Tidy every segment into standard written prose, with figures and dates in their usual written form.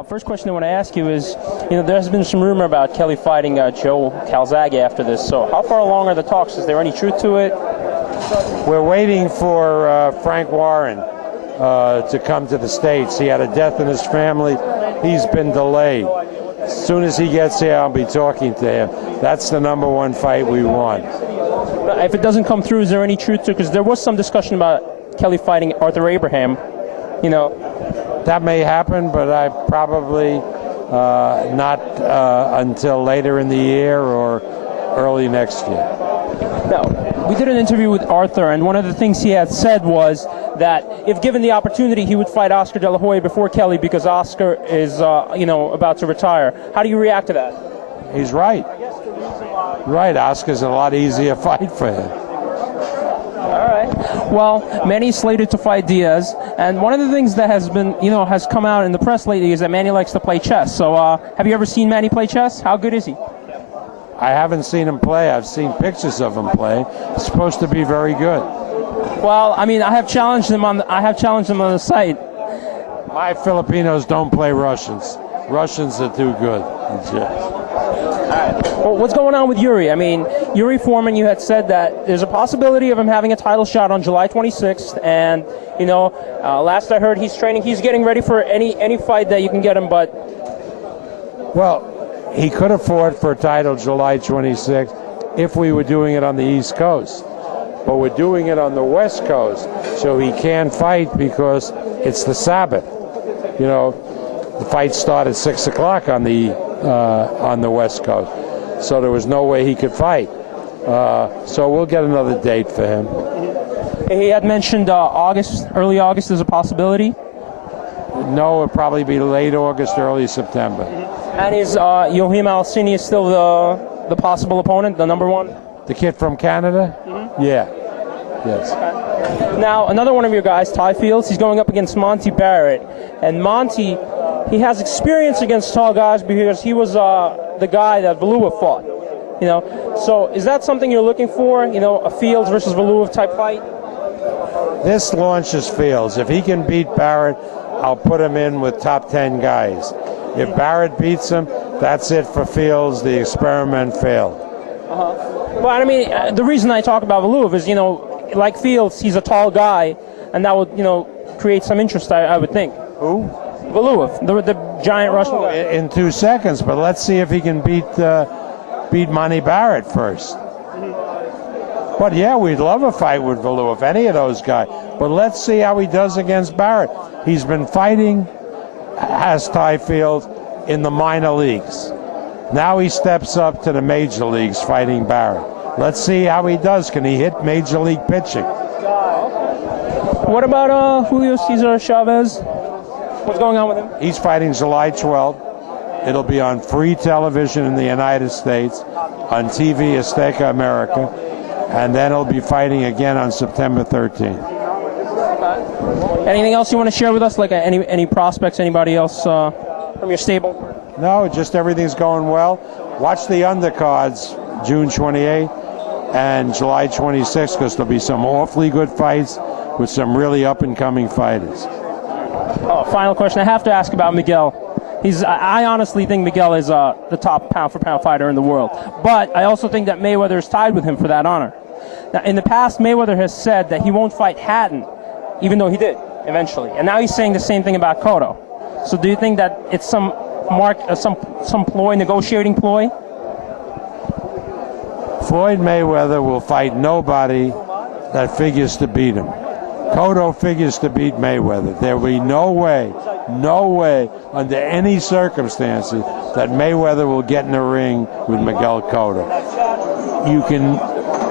First question I want to ask you is, there's been some rumor about Kelly fighting Joe Calzaghe after this. So how far along are the talks? Is there any truth to it? We're waiting for Frank Warren to come to the States. He had a death in his family. He's been delayed. As soon as he gets here, I'll be talking to him. That's the #1 fight we want. If it doesn't come through, is there any truth to it? Because there was some discussion about Kelly fighting Arthur Abraham. That may happen, but I probably not until later in the year or early next year. Now, we did an interview with Arthur, and one of the things he had said was that if given the opportunity, he would fight Oscar De La Hoya before Kelly because Oscar is, about to retire. How do you react to that? He's right. Right, Oscar's a lot easier fight for him. All right. Well, Manny's slated to fight Diaz, and one of the things that has been, has come out in the press lately is that Manny likes to play chess. So, have you ever seen Manny play chess? How good is he? I haven't seen him play. I've seen pictures of him play. He's supposed to be very good. Well, I have challenged him on the site. My Filipinos don't play Russians. Russians are too good. Well, what's going on with Yuri? Yuri Foreman, you had said that there's a possibility of him having a title shot on July 26th, and last I heard he's training. He's getting ready for any fight that you can get him. But well, he could have fought for a title July 26th if we were doing it on the East Coast, but we're doing it on the West Coast, so he can't fight because it's the Sabbath. The fights start at 6 o'clock on the West Coast, so there was no way he could fight. So we'll get another date for him. He had mentioned early August is a possibility. No, it'll probably be late August, early September. And is Yohim Alcini still the possible opponent, the #1? The kid from Canada? Mm-hmm. Yeah. Yes. Okay. Now, another one of your guys, Ty Fields, he's going up against Monty Barrett. And Monty, he has experience against tall guys because he was the guy that Valuev fought. So is that something you're looking for? A Fields versus Valuev type fight? This launches Fields. If he can beat Barrett, I'll put him in with top 10 guys. If Barrett beats him, that's it for Fields. The experiment failed. Well, the reason I talk about Valuev is, like Fields, he's a tall guy, and that would, create some interest, I would think. Who? Valuev, the giant Russian guy. In 2 seconds, but let's see if he can beat Manny Barrett first. But yeah, we'd love a fight with Valuev, any of those guys. But let's see how he does against Barrett. He's been fighting, has Ty Fields, in the minor leagues. Now he steps up to the major leagues fighting Barrett. Let's see how he does. Can he hit major league pitching? What about Julio Cesar Chavez? What's going on with him? He's fighting July 12th. It'll be on free television in the United States, on TV Azteca America, and then he'll be fighting again on September 13th. Anything else you want to share with us, like any prospects, anybody else from your stable? No, just everything's going well. Watch the undercards, June 28th and July 26th, because there'll be some awfully good fights with some really up-and-coming fighters. Final question. I have to ask about Miguel. I honestly think Miguel is the top pound-for-pound fighter in the world. But I also think that Mayweather is tied with him for that honor. Now, in the past, Mayweather has said that he won't fight Hatton, even though he did eventually. And now he's saying the same thing about Cotto. So do you think that it's some ploy, negotiating ploy? Floyd Mayweather will fight nobody that figures to beat him. Cotto figures to beat Mayweather. There will be no way, under any circumstances, that Mayweather will get in the ring with Miguel Cotto. You can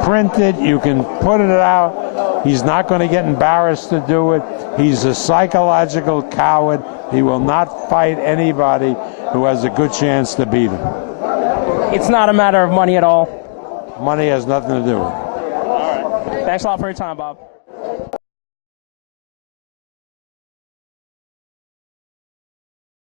print it, you can put it out. He's not going to get embarrassed to do it. He's a psychological coward. He will not fight anybody who has a good chance to beat him. It's not a matter of money at all? Money has nothing to do with it. All right. Thanks a lot for your time, Bob.